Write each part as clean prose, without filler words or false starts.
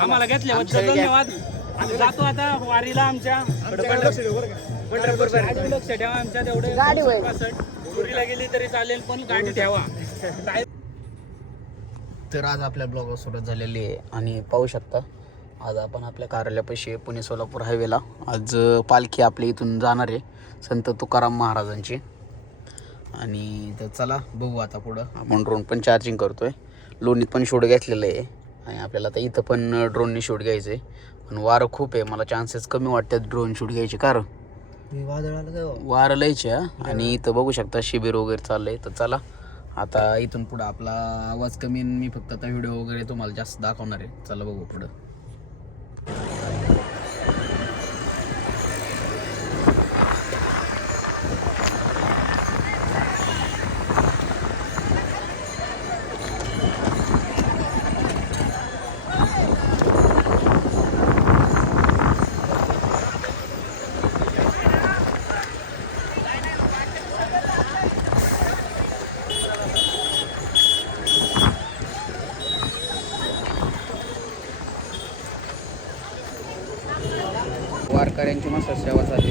आम्हाला घेतल्याबद्दल धन्यवाद. आम्ही जातो आता वारीला आमच्या पंढरपूर लक्ष ठेवा आमच्या तेवढे पुरीला गेली तरी चालेल पण गाडी ठेवा. तर आज आपल्या ब्लॉग सुरुवात झालेली आहे आणि पाहू शकता आज आपण आपल्या कार्यालयापाशी पुणे सोलापूर हायवेला आज पालखी आपल्या इथून जाणार आहे संत तुकाराम महाराजांची. आणि तर चला बघू आता पुढं. आपण ड्रोन पण चार्जिंग करतोय, लोणीत पण शूट घेतलेलं आहे आणि आपल्याला आता इथं पण ड्रोनने शूट घ्यायचं आहे. पण वारं खूप आहे, मला चान्सेस कमी वाटतात ड्रोन शूट घ्यायचे कारण वारं लयचे आणि इथं बघू शकता शिबिर वगैरे चाललंय. तर चला आता इथून पुढं आपला आवाज कमी, मी फक्त आता व्हिडिओ वगैरे तुम्हाला जास्त दाखवणार आहे. चला बघू पुढं. वारकऱ्यांची मस्त सेवा चालली.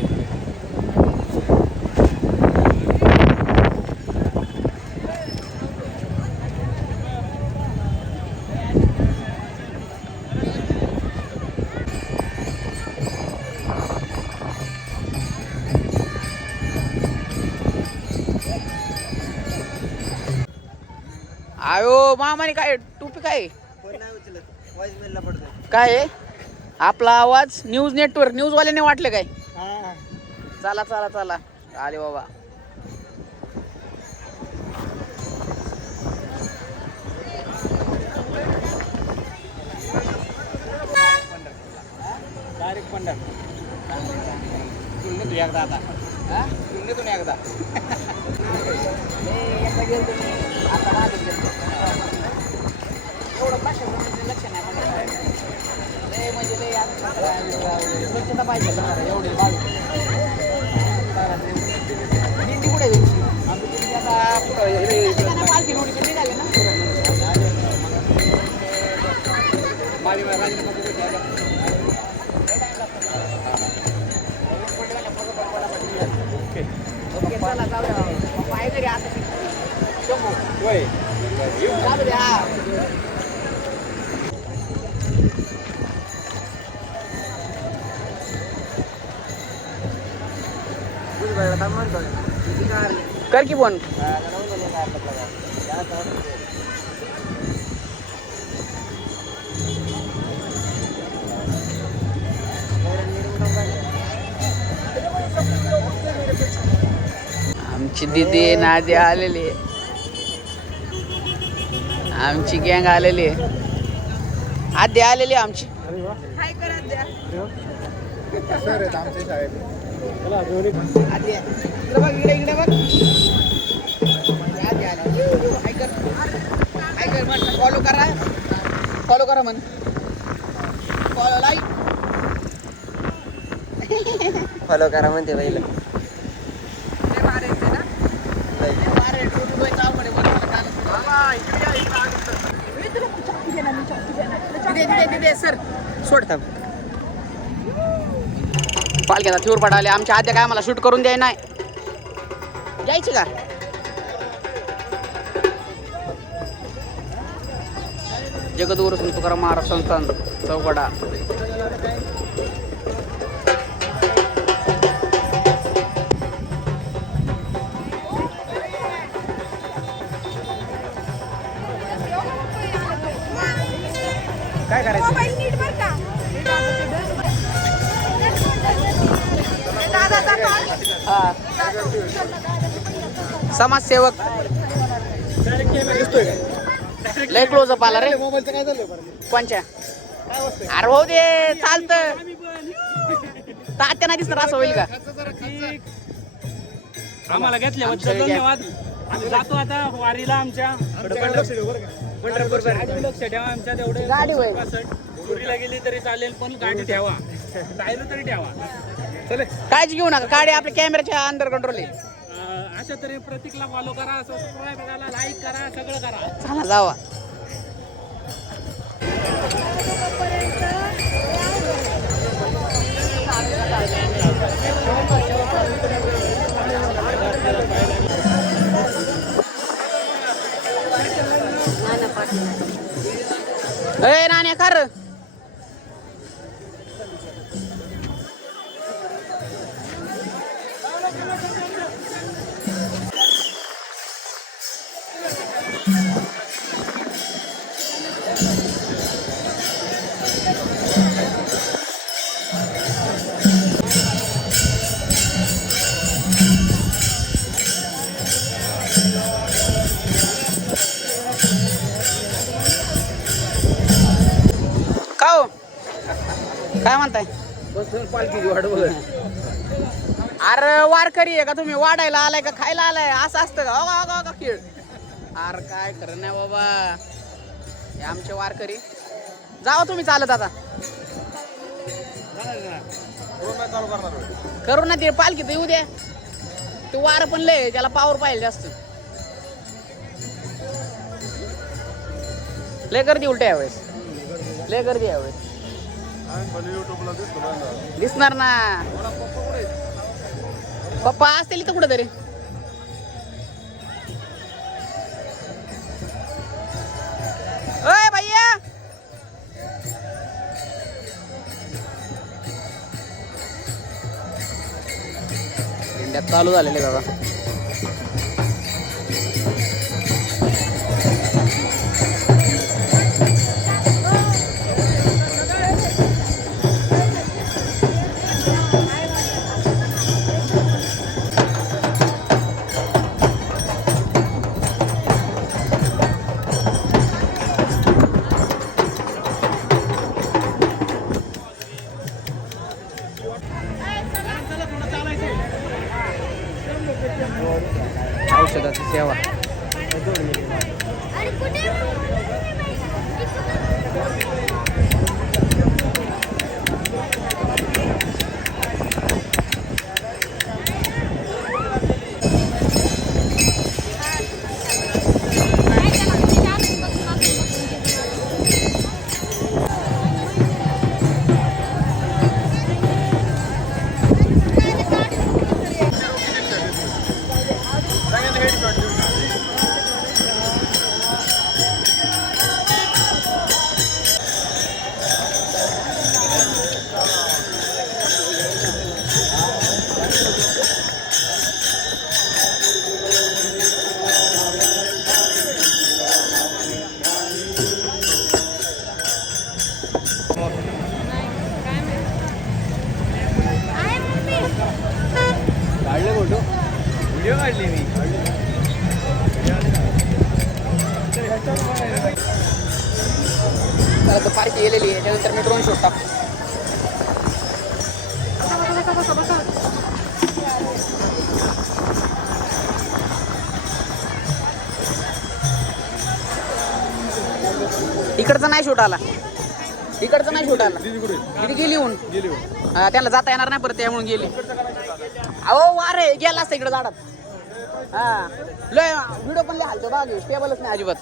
आयो मामाने काय टोपी काय काय आहे? आपला आवाज न्यूज नेटवर्क न्यूजवाल्याने वाटले काय? चला चला चला आले बाबा. डायरेक्ट पंढर तुलनेतून एकदा आता तुलनेतून एकदा आता माझं एवढं प्रशासनाचं लक्ष नाही म्हणजे स्वच्छता पाहिजे एवढी दिंडी कुठे आमची दिंडी आता पालखी नोडी कधी झाली ना चला जाऊ द्या पाय तरी आता चालू द्या. कर की फोन. आमची दीदी नादी आलेली, आमची गँग आलेली, आद्या आलेली आमची. इकडे बघ फॉलो करा, फॉलो करा म्हण, फॉलो लाईक फॉलो करा म्हणते पहिलं. सर सोडता पालख्याचा थ्यूर पडाले. आमच्या आद्या काय मला शूट करून द्याय नाही जायची का? जगद्गुरु संत तुकाराम महाराज संस्थान चौकडा. काय करायचं? समाजसेवक लय क्लोजअप आला रे कोणच्या. अरे हो दे चालतं तात्या नाही दिसणार असं होईल का? आम्हाला घेतल्याबद्दल धन्यवाद. आम्ही जातो आता वारीला आमच्या पंढरपूर लक्ष ठेवा आमच्या तेवढे गाडी पुरीला गेली तरी चालेल पण गाडी ठेवा, जायला तरी ठेवा. चले काळजी घेऊ नका, गाडी आपल्या कॅमेऱ्याच्या अंडर कंट्रोल आहे. अशा तरी प्रतीकला फॉलो करा, सबस्क्राईब करा, लाईक करा, सगळं करा. चला जावा. खार का हो काय म्हणताय पालखी वाढ बघ. अरे वारकरी आहे का तुम्ही वाढायला आलाय का खायला आलाय असं असतं का का खेळ अरे काय खरं नाही बाबा हे आमचे वारकरी जावा तुम्ही चालत आता करू ना ते पालखी तर येऊ द्या तू वार पण लय त्याला पावर पाहिजे जास्त लय गर्दी उलट्या यावेळेस लय गर्दी यावेळेस दिसणार ना पप्पा असतील इथं कुठं तरी ओय भैया इंडियात चालू झालेले बाबा औषधाची सेवा काढले फोटो व्हिडिओ काढले मी पार्टी गेलेली आहे त्यानंतर मी ड्रोन शूट टाकतो इकडचा नाही शूट आला इकडचं नाही शूट आला तिथे गेली होऊन त्याला जाता येणार नाही परत त्यामुळे गेली अहो वारे गेला असता इकडे झाडात हा लय व्हिडिओ पण लय हालतो बाग स्टेबलच नाही अजिबात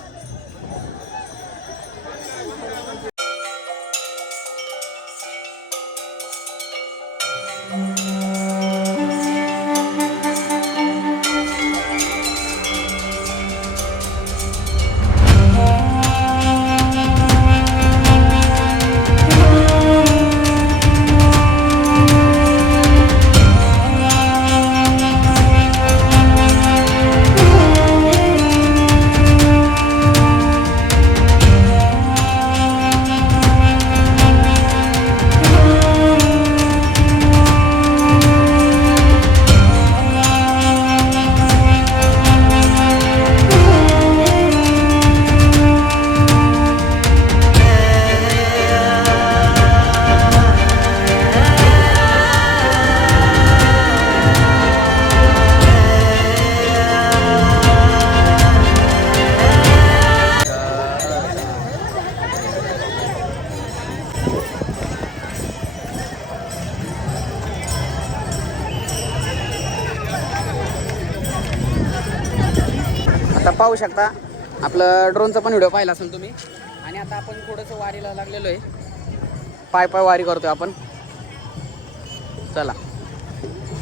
आता पाहू शकता आपलं ड्रोनचा पण व्हिडिओ पाहिला असेल तुम्ही आणि आता आपण थोडंसं वारीला लागलेलो आहे पाय वारी करतोय आपण चला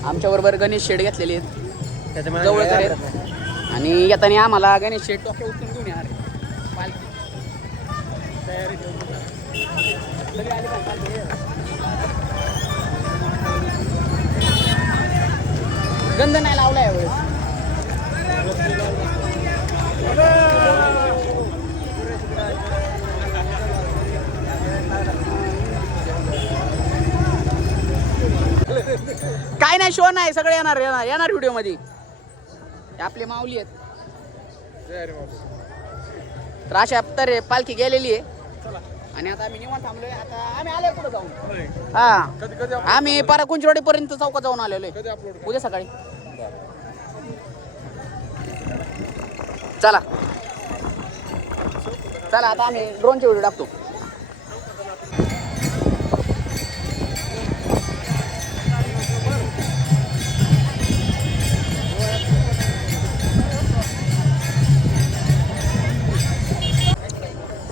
आमच्याबरोबर गणेश शेड घेतलेले आहेत त्याच्यामुळे जवळच आहेत आणि येताना आम्हाला गणेश शेड टोके उचलून घेऊन येणार आहे पालखी तयारी गंध नाही लावला यावेळेस. काय नाही, शो नाही, सगळे येणार येणार येणार व्हिडिओ मध्ये. हे आपले माऊली आहेत. तर अशा तर पालखी गेलेली आहे आणि आता आम्ही निवांत थांबलोय. आता आम्ही आलोय पुढे जाऊन. हा, आम्ही कुंचवाडी पर्यंत चौकात जाऊन आलेलो आहे. उद्या सकाळी. चला चला, आता आम्ही ड्रोनचे व्हिडिओ टाकतो.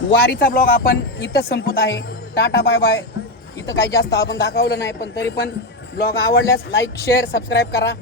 वारीचा ब्लॉग आपण इथंच संपत आहे. Tata bye bye. इथं काही जास्त आपण दाखवलं नाही, पण तरी पण ब्लॉग आवडल्यास लाईक शेअर सबस्क्राईब करा.